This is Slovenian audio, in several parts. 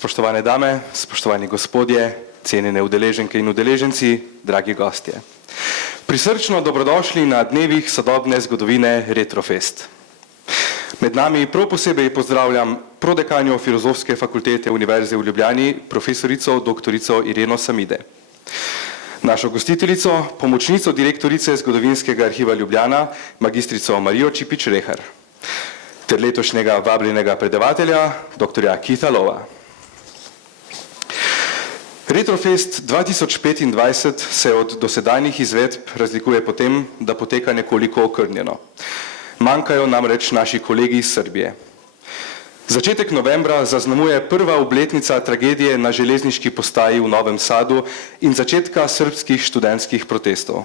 Spoštovane dame, spoštovani gospodje, cenjene udeleženke in udeleženci, dragi gostje. Prisrčno dobrodošli na dnevih sodobne zgodovine Retrofest. Med nami prav posebej pozdravljam prodekanjo Filozofske fakultete Univerze v Ljubljani, profesorico doktorico Ireno Samide. Našo gostiteljico, pomočnico direktorice Zgodovinskega arhiva Ljubljana, magistrico Marijo Čipič-Rehar, ter letošnjega vabljenega predavatelja, doktorja Keitha Lowa. Retrofest 2025 se od dosedanjih izvedb razlikuje po tem, da poteka nekoliko okrnjeno. Manjkajo namreč naši kolegi iz Srbije. Začetek novembra zaznamuje prva obletnica tragedije na železniški postaji v Novem Sadu in začetka srbskih študentskih protestov.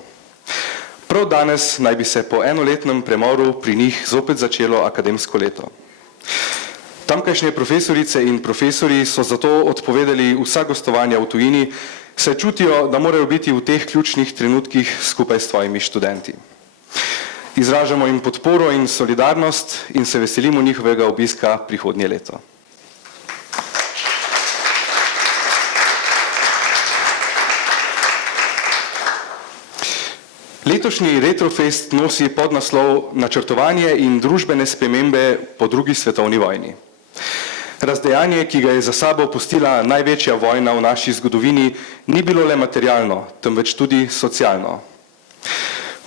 Prav danes naj bi se po enoletnem premoru pri njih zopet začelo akademsko leto. Tamkajšnje profesorice in profesori so zato odpovedali vsa gostovanja v tujini, saj čutijo, da morajo biti v teh ključnih trenutkih skupaj s svojimi študenti. Izražamo jim podporo in solidarnost in se veselimo njihovega obiska prihodnje leto. Letošnji Retrofest nosi podnaslov Načrtovanje in družbene spremembe po drugi svetovni vojni. Razdejanje, ki ga je za sabo pustila največja vojna v naši zgodovini, ni bilo le materialno, temveč tudi socialno.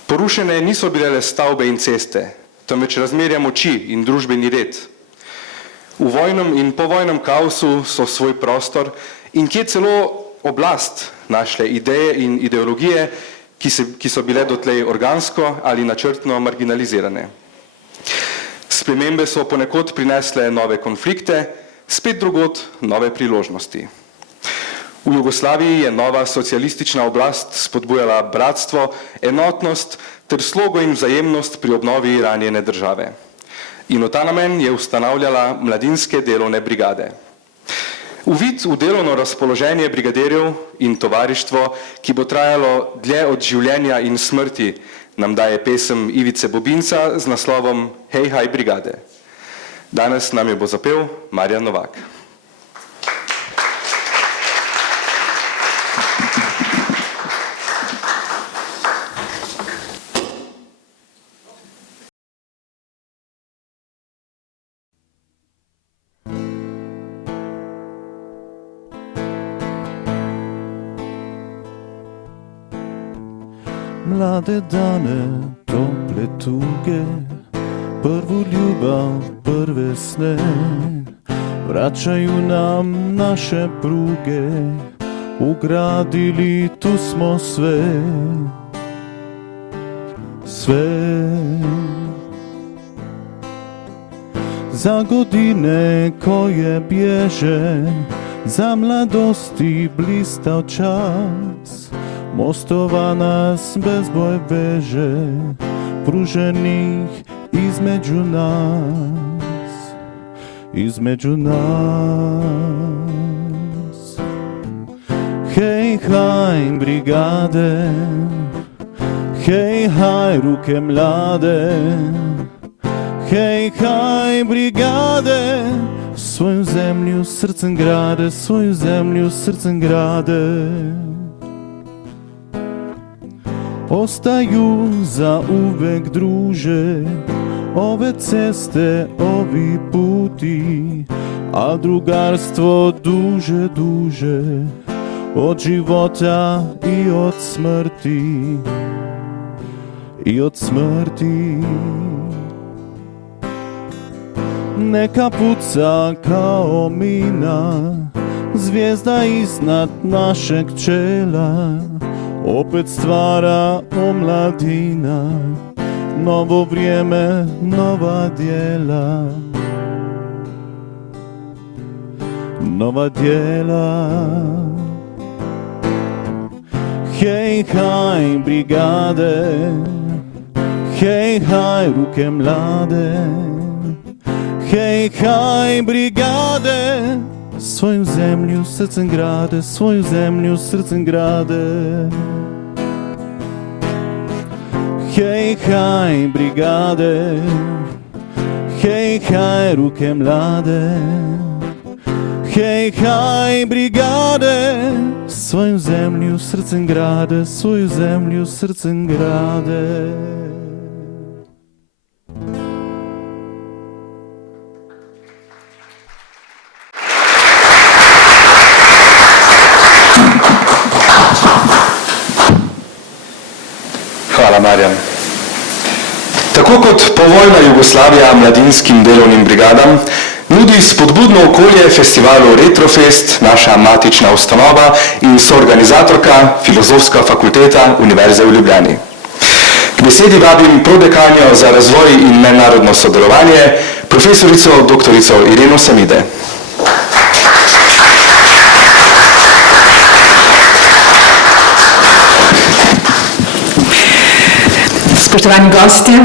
Porušene niso bile le stavbe in ceste, temveč razmerja moči in družbeni red. V vojnem in povojnem kaosu so svoj prostor in kje celo oblast našle ideje in ideologije, ki so bile dotlej organsko ali načrtno marginalizirane. Spremembe so ponekod prinesle nove konflikte, spet drugod nove priložnosti. V Jugoslaviji je nova socialistična oblast spodbujala bratstvo, enotnost ter slogo in vzajemnost pri obnovi ranjene države. In v ta namen je ustanavljala mladinske delovne brigade. Uvid v delovno razpoloženje brigaderjev in tovarištvo, ki bo trajalo dlje od življenja in smrti, nam daje pesem Ivice Bobinca z naslovom Hej, haj, brigade. Danes nam jo bo zapel Marjan Novak. Mlade dane, tople tuge, prvu ljubav, prve sne, vračaju nam naše pruge, ugradili tu smo sve. Sve. Za godine koje bježe, za mladosti blistav čas, mostova nas bezboj veže, pruženih između nas, između nas. Hej, haj, brigade, hej, haj, ruke mlade, hej, haj, brigade, svoju zemlju srcem grade, svoju zemlju srcem grade. Ostaju za uvek druže, ove ceste, ovi puti, a drugarstvo duže, duže, od života i od smrti, i od smrti. Neka puca kao mina, zvijezda iznad našeg čela, opet stvara omladina, novo vrijeme, nova djela, nova djela. Hej, haj, brigade, hej, haj, ruke mlade, hej, haj, brigade, svoju zemlju srcem grade, svoju zemlju srcem grade. Hej, haj, brigade, hej, haj, ruke mlade, Hej, haj, brigade, svoju zemlju srcem grade, svoju zemlju srcem grade. Hvala, Marjan. Tako kot povojna Jugoslavija mladinskim delovnim brigadam, nudi spodbudno okolje festivalu Retrofest naša matična ustanova in soorganizatorka Filozofska fakulteta Univerze v Ljubljani. K besedi vabim prodekanjo za razvoj in mednarodno sodelovanje, profesorico doktorico Ireno Samide. Spoštovani gostje,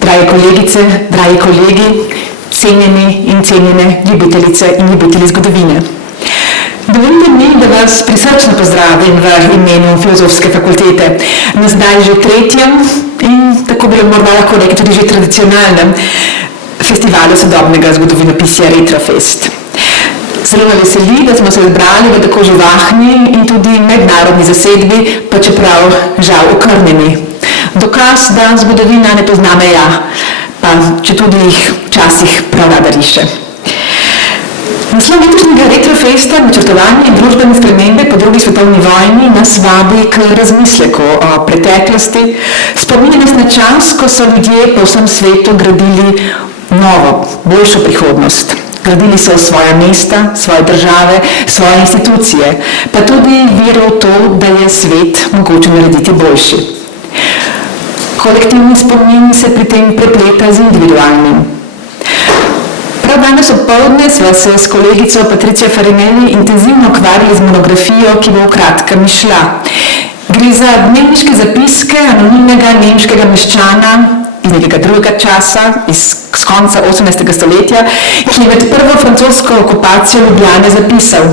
drage kolegice, dragi kolegi, cenjeni in cenjene ljubiteljice in ljubitelji zgodovine. Dovolite mi, da vas prisrčno pozdravim v imenu Filozofske fakultete na zdaj že tretjem in tako bi morda lahko rekli tudi že tradicionalnem festivalu sodobnega zgodovinopisja Retrofest. Zelo me veseli, da smo se zbrali v tako živahni in tudi mednarodni zasedbi, pa čeprav žal okrnjeni. Dokaz, da zgodovina ne pozna meja, pa če tudi jih včasih prav rada riše. Naslov letošnjega Retrofesta, načrtovanje in družbene spremembe po drugi svetovni vojni, nas vabi k razmisleku o preteklosti, spominja nas na čas, ko so ljudje po vsem svetu gradili novo, boljšo prihodnost. Gradili so svoja mesta, svoje države, svoje institucije, pa tudi vero v to, da je svet mogoče narediti boljši. Kolektivni spomin se pri tem prepleta z individualnim. Prav danes opoldne sva se s kolegico Patricijo Farinelli intenzivno ukvarjali z monografijo, ki bo v kratkem izšla. Gre za dnevniške zapiske anonimnega nemškega meščana iz nekega drugega časa, iz konca 18. stoletja, ki je med prvo francosko okupacijo Ljubljane zapisal: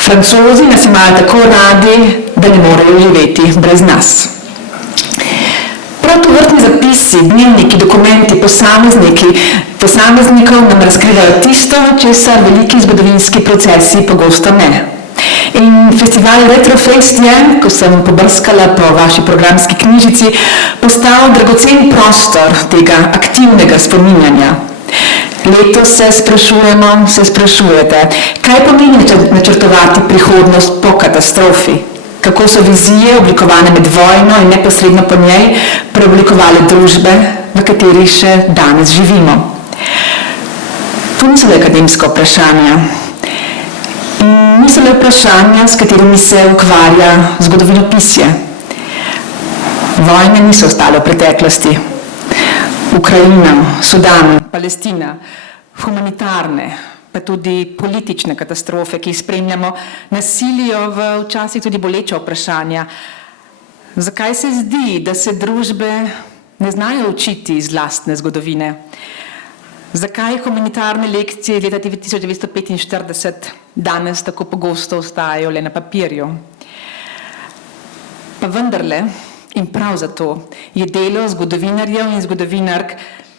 Francozi nas imajo tako radi, da ne morejo živeti brez nas. Prav tovrstni zapisi, dnevniki, dokumenti, posameznikov nam razkrivajo tisto, česar veliki zgodovinski procesi pogosto ne. In festival Retrofest je, ko sem pobrskala po vaši programski knjižici, postal dragocen prostor tega aktivnega spominjanja. Letos se sprašujete, kaj pomeni načrtovati prihodnost po katastrofi? Kako so vizije, oblikovane med vojno in neposredno po njej, preoblikovale družbe, v katerih še danes živimo. To niso le akademska vprašanja. In niso le vprašanja, s katerimi se ukvarja zgodovinopisje. Vojne niso ostale v preteklosti. Ukrajina, Sudan, Palestina, humanitarne, pa tudi politične katastrofe, ki jih spremljamo, nasilijo v včasih tudi boleča vprašanja. Zakaj se zdi, da se družbe ne znajo učiti iz lastne zgodovine? Zakaj humanitarne lekcije leta 1945 danes tako pogosto ostajajo le na papirju? Pa vendarle, in prav zato, je delo zgodovinarjev in zgodovinark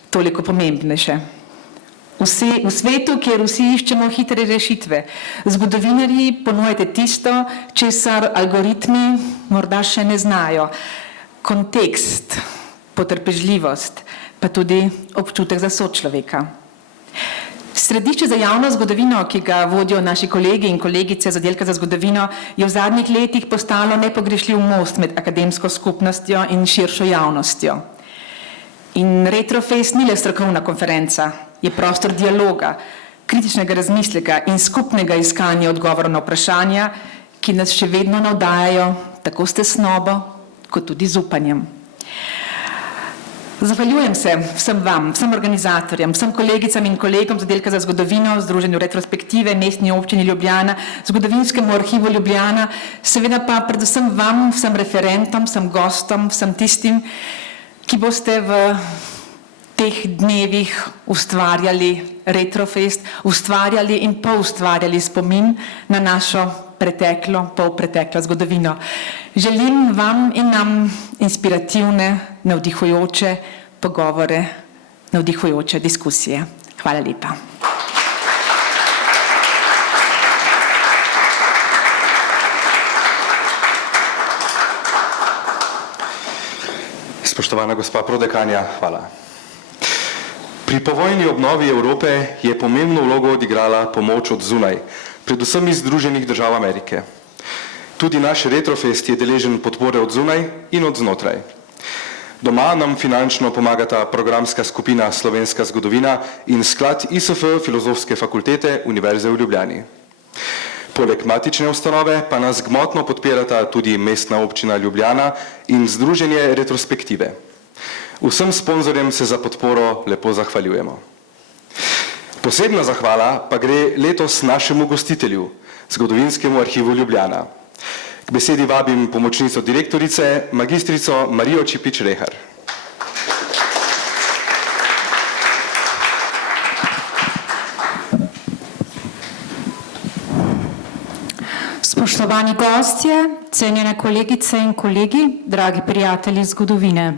toliko pomembnejše. V svetu, kjer vsi iščemo hitre rešitve, zgodovinarji ponujate tisto, česar algoritmi morda še ne znajo. Kontekst, potrpežljivost, pa tudi občutek za sočloveka. Središče za javno zgodovino, ki ga vodijo naši kolegi in kolegice z oddelka za zgodovino, je v zadnjih letih postalo nepogrešljiv most med akademsko skupnostjo in širšo javnostjo. In Retrofest ni le strokovna konferenca, je prostor dialoga, kritičnega razmisleka in skupnega iskanja odgovorov na vprašanja, ki nas še vedno navdajajo tako s tesnobo, kot tudi z upanjem. Zahvaljujem se vsem vam, vsem organizatorjem, vsem kolegicam in kolegom z oddelka za zgodovino, Združenju Retrospektive, Mestni občini Ljubljana, Zgodovinskemu arhivu Ljubljana, seveda pa predvsem vam, vsem referentom, vsem gostom, vsem tistim, ki boste v teh dnevih ustvarjali Retrofest, ustvarjali in poustvarjali spomin na našo preteklo, polpreteklo zgodovino. Želim vam in nam inspirativne, navdihujoče pogovore, navdihujoče diskusije. Hvala lepa. Spoštovana gospa prodekanja, hvala. Pri povojni obnovi Evrope je pomembno vlogo odigrala pomoč od zunaj, predvsem iz Združenih držav Amerike. Tudi naš Retrofest je deležen podpore od zunaj in od znotraj. Doma nam finančno pomagata programska skupina Slovenska zgodovina in sklad ISF Filozofske fakultete Univerze v Ljubljani. Poleg matične ustanove pa nas gmotno podpirata tudi Mestna občina Ljubljana in Združenje Retrospektive. Vsem sponzorjem se za podporo lepo zahvaljujemo. Posebna zahvala pa gre letos našemu gostitelju, Zgodovinskemu arhivu Ljubljana. K besedi vabim pomočnico direktorice, magistrico Marijo Čipič-Rehar. Spoštovani gostje, cenjene kolegice in kolegi, dragi prijatelji zgodovine.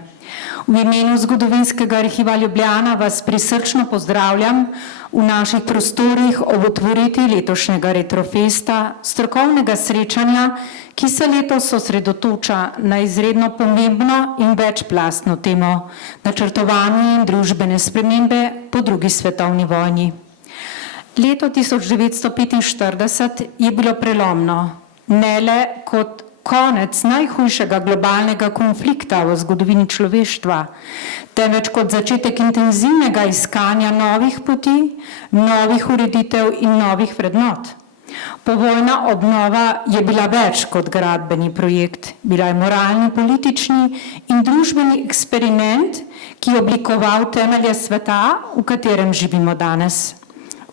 V imenu Zgodovinskega arhiva Ljubljana vas prisrčno pozdravljam v naših prostorih ob otvoritvi letošnjega Retrofesta, strokovnega srečanja, ki se letos osredotoča na izredno pomembno in večplastno temo načrtovanje in družbene spremembe po drugi svetovni vojni. Leto 1945 je bilo prelomno, ne le kot konec najhujšega globalnega konflikta v zgodovini človeštva, temveč kot začetek intenzivnega iskanja novih poti, novih ureditev in novih vrednot. Povojna obnova je bila več kot gradbeni projekt, bila je moralni, politični in družbeni eksperiment, ki je oblikoval temelje sveta, v katerem živimo danes.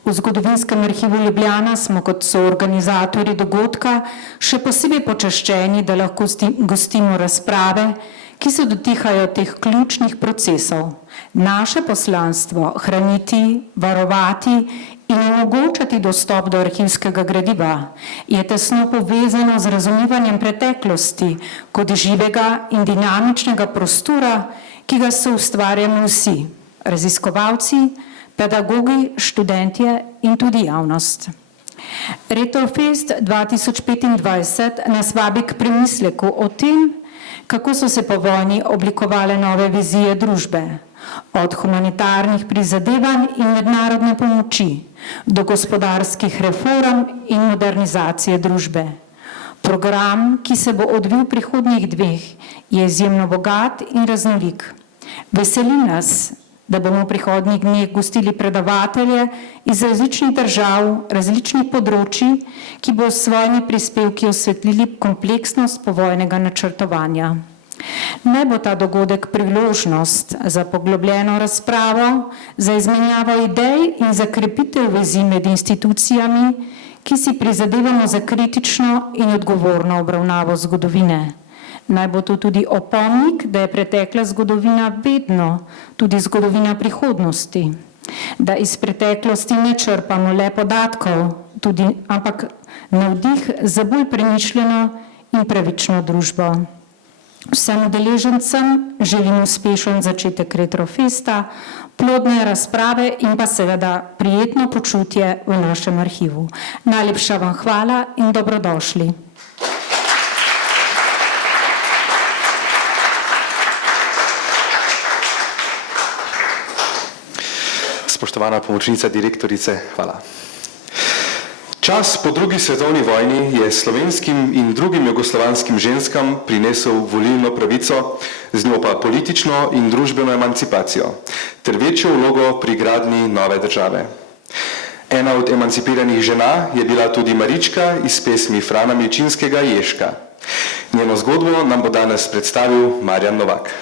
V Zgodovinskem arhivu Ljubljana smo kot soorganizatorji dogodka še posebej počaščeni, da lahko gostimo razprave, ki se dotikajo teh ključnih procesov. Naše poslanstvo hraniti, varovati in omogočati dostop do arhivskega gradiva je tesno povezano z razumevanjem preteklosti kot živega in dinamičnega prostora, ki ga soustvarjamo vsi, raziskovalci, pedagogi, študentje in tudi javnost. Retrofest 2025 nas vabi k premisleku o tem, kako so se po vojni oblikovale nove vizije družbe, od humanitarnih prizadevanj in mednarodne pomoči do gospodarskih reform in modernizacije družbe. Program, ki se bo odvil v prihodnjih dveh, je izjemno bogat in raznolik. Veseli nas, da bomo v prihodnjih dneh gostili predavatelje iz različnih držav, različnih področij, ki bo s svojimi prispevki osvetlili kompleksnost povojnega načrtovanja. Naj bo ta dogodek priložnost za poglobljeno razpravo, za izmenjavo idej in za krepitev vezi med institucijami, ki si prizadevamo za kritično in odgovorno obravnavo zgodovine. Naj bo to tudi opomnik, da je pretekla zgodovina vedno tudi zgodovina prihodnosti, da iz preteklosti ne črpamo le podatkov, ampak navdih za bolj premišljeno in pravično družbo. Vsem udeležencem želim uspešen začetek Retrofesta, plodne razprave in pa seveda prijetno počutje v našem arhivu. Najlepša vam hvala in dobrodošli. Spoštovana pomočnica direktorice, hvala. Čas po drugi svetovni vojni je slovenskim in drugim jugoslovanskim ženskam prinesel volilno pravico, z njo pa politično in družbeno emancipacijo, ter večjo vlogo pri gradnji nove države. Ena od emancipiranih žena je bila tudi Marička iz pesmi Frana Milčinskega Ježka. Njeno zgodbo nam bo danes predstavil Marjan Novak.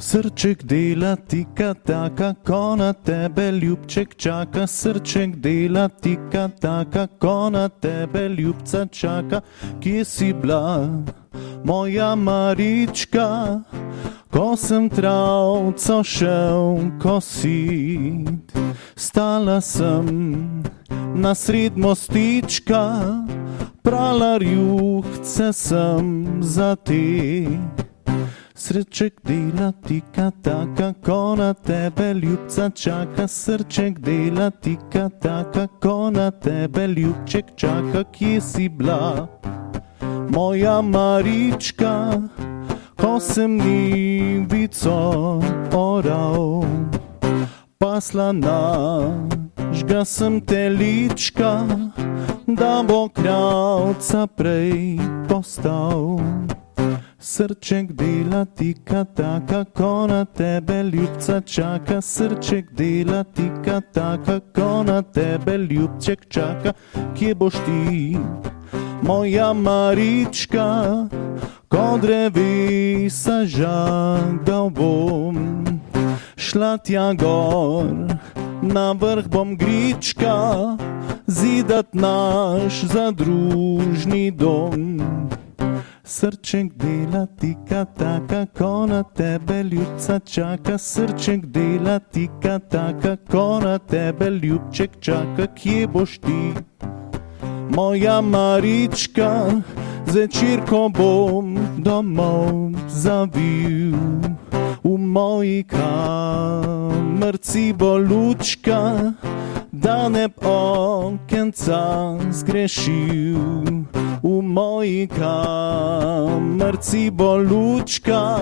Srček dela tika taka, ko na tebe ljubček čaka. Srček dela tika taka, ko na tebe ljubca čaka. Kje si bila, moja Marička, ko sem travco šel kosit? Stala sem na sred mostička, prala rjuhce sem za te. Srček dela tika taka, ko na tebe ljubca čaka. Srček dela tika taka, ko na tebe ljubček čaka. Kje si bila, moja Marička, ko sem njivico oral? Pasla nažga sem telička, da bo kravca prej postal. Srček dela tika taka, ko na tebe ljubca čaka. Srček dela tika taka, ko na tebe ljubček čaka. Kje boš ti, moja Marička, ko drevesa žagal bom? Šla tja gor, na vrh bom grička, zidat naš zadružni dom. Srček dela tika taka, ko na tebe ljubca čaka. Srček dela tika taka, ko na tebe ljubček čaka. Kje boš ti, moja Marička, zvečer, ko bom domov zavil? V moji kamerci bo lučka, da ne b okenca zgrešil. V moji kamerci bo lučka,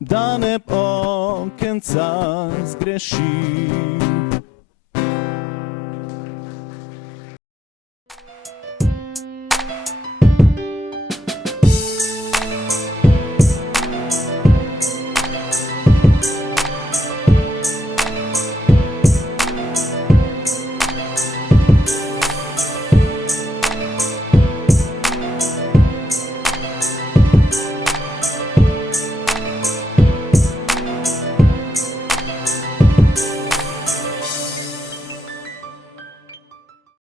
da ne b okenca zgrešil.